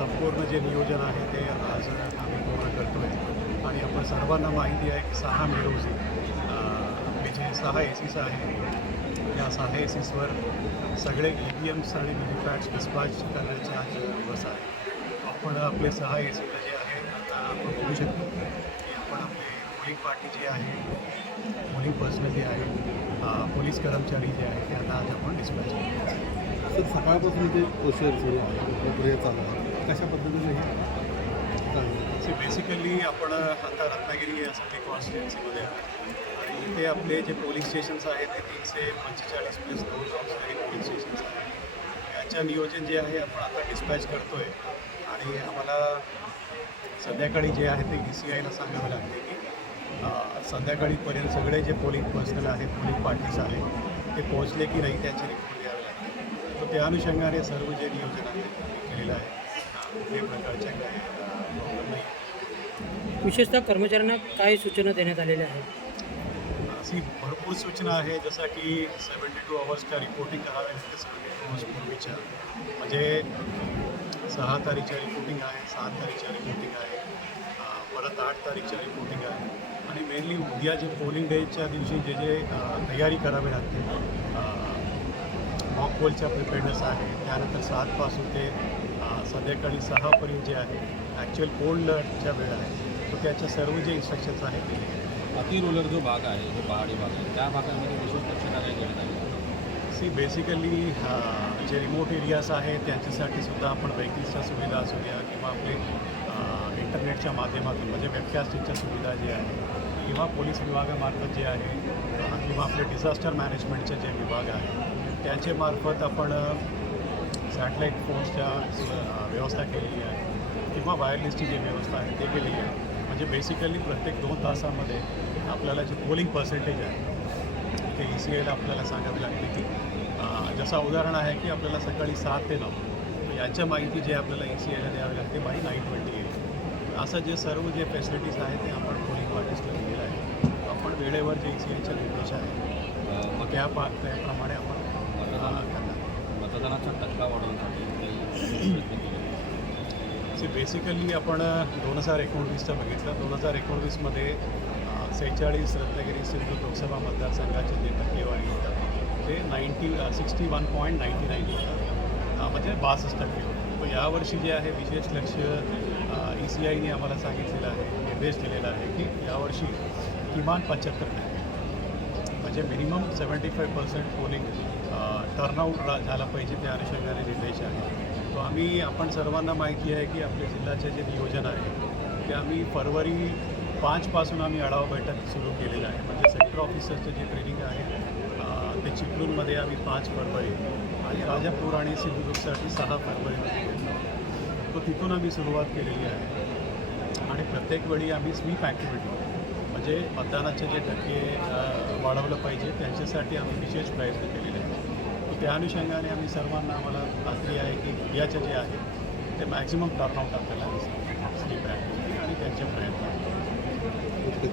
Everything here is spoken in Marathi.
संपूर्ण जे नियोजन आहे ते आज आम्ही पूर्ण करतो आपण सर्वांना माहिती आहे की सहा मे रोजी जे सहा एसीस आहे या सहा एसीसवर सगळे ई व्ही एम्स आणि डिस्पॅच करण्याचा आज दिवस आहे आपण आपले सहा ए सीला जे आहे आता आपण बघू आपण आपले पोलिंग पार्टी जे आहे पोलिंग पर्सनल जे आहे पोलीस कर्मचारी जे त्यांना आज आपण डिस्पॅच करतो सर सकाळपासून ते प्रोसेस सुरू प्रक्रिया चालू आहे. कशा पद्धतीने हे चालू बेसिकली आपण आता रत्नागिरी यासाठी कॉन्स्टिट्युन्सीमध्ये आहे आणि इथे आपले जे पोलिंग स्टेशन्स आहेत ते तीनशे पंचेचाळीस प्लस दोन ऑक्सिलरी पोलिंग स्टेशन्स आहेत. याचं नियोजन जे आहे आपण आता डिस्पॅच करतो आहे आणि आम्हाला संध्याकाळी जे आहे ते डी सी आयला सांगावं लागते की संध्याकाळीपर्यंत सगळे जे पोलिंग पर्सनल आहेत पोलिंग पार्टीज आहेत ते पोहोचले की नाही त्याची रिपोर्ट द्यावी लागते तर त्या अनुषंगाने सर्व जे नियोजन आहे केलेलं आहे कुठल्याही प्रकारच्या काही प्रॉब्लेम नाही विशेषतः कर्मचाऱ्यांना काय सूचना देण्यात आलेल्या आहेत? अशी भरपूर सूचना आहे जसं की सेवन्टी टू आवर्सच्या रिपोर्टिंग करावे लागते सेवन्टी टू आवर्स पूर्वीच्या. म्हणजे सहा तारीखच्या रिपोर्टिंग आहे सात तारीखच्या रिपोर्टिंग आहे अं, परत आठ तारीखच्या रिपोर्टिंग आहे. आणि मेनली उद्या जे पोलिंग डेच्या दिवशी जे जे अं, तयारी करावी लागते पोलच्या प्रिपेअरनेस आहे त्यानंतर सातपासून ते संध्याकाळी सहापर्यंत जे आहे ॲक्च्युअल पोलच्या वेळ आहे तर त्याच्या सर्व जे इन्स्ट्रक्शन्स आहेत ते. अति रोलर जो भाग आहे जो पहाडी भाग आहे त्या भागामध्ये विशेष दक्षता काय घेण्यात आली सी बेसिकली जे रिमोट एरियाज आहेत त्यांच्यासाठी सुद्धा आपण व्हेकल्सच्या सुविधा असू द्या किंवा आपले इंटरनेटच्या माध्यमातून म्हणजे वेबकास्टिंगच्या सुविधा जे आहे किंवा पोलीस विभागामार्फत जे आहे किंवा आपले डिझास्टर मॅनेजमेंटचे जे विभाग आहे त्यांचे मार्फत आपण सॅटेलाईट फोन्सच्या व्यवस्था केलेली आहे किंवा वायरलेसची जी व्यवस्था आहे ते केलेली आहे. म्हणजे बेसिकली प्रत्येक दोन तासामध्ये आपल्याला जे पोलिंग पर्सेंटेज आहे ते ई सी आयला आपल्याला सांगावी लागते की जसं उदाहरण आहे की आपल्याला सकाळी सात ते नऊ याच्या माहिती जे आपल्याला ई सी आयला द्यावी लागते बाई नाईन ट्वेंटी एट असं जे सर्व जे फॅसिलिटीज आहेत ते आपण पोलिंग पार्टीसला दिलेलं आहे. आपण वेळेवर जे सी आयच्या निर्देश आहे मग त्या पा त्याप्रमाणे आपण मतदानाचा टक्का वाढवण्यासाठी बेसिकली आपण दोन हजार एकोणवीसचं बघितलं. दोन हजार एकोणवीसमध्ये सेहेचाळीस रत्नागिरी सिंधू लोकसभा मतदारसंघाचे जे टक्केवारी होतं ते ninety sixty one point ninety nine होतं अं, म्हणजे बासष्ट टक्के होतं तर यावर्षी जे आहे विशेष लक्ष ई सी आयने आम्हाला सांगितलेलं आहे निर्देश दिलेला आहे की यावर्षी किमान पंच्याहत्तर टक्के. म्हणजे minimum seventy five percent polling turnout झाला पाहिजे त्या अनुषंगाने निर्देश आहे. तो आम्ही आपण सर्वांना माहिती आहे की आपल्या जिल्ह्याचे जे नियोजन आहे ते आम्ही फरवरी पाचपासून आम्ही आढावा बैठक सुरू केलेलं आहे. म्हणजे सेक्टर ऑफिसरचं जे ट्रेनिंग आहे ते चिपळूणमध्ये आम्ही पाच फरवरी आणि राजापूर आणि सिंधुदुर्गसाठी सहा फरवरीमध्ये तो तिथून आम्ही सुरुवात केलेली आहे. आणि प्रत्येक वेळी आम्ही स्वीप ॲक्टिव्हिटी म्हणजे मतदानाचे जे टक्के वाढवलं पाहिजे त्यांच्यासाठी आम्ही विशेष प्रयत्न केलेले आहेत. त्या अनुषंगाने आम्ही सर्वांना आम्हाला खात्री आहे की उद्याचे जे आहे ते मॅक्झिमम टर्नआउट आपल्याला स्लीप ॲक्टिव्हिटी आणि त्यांचे प्रयत्न.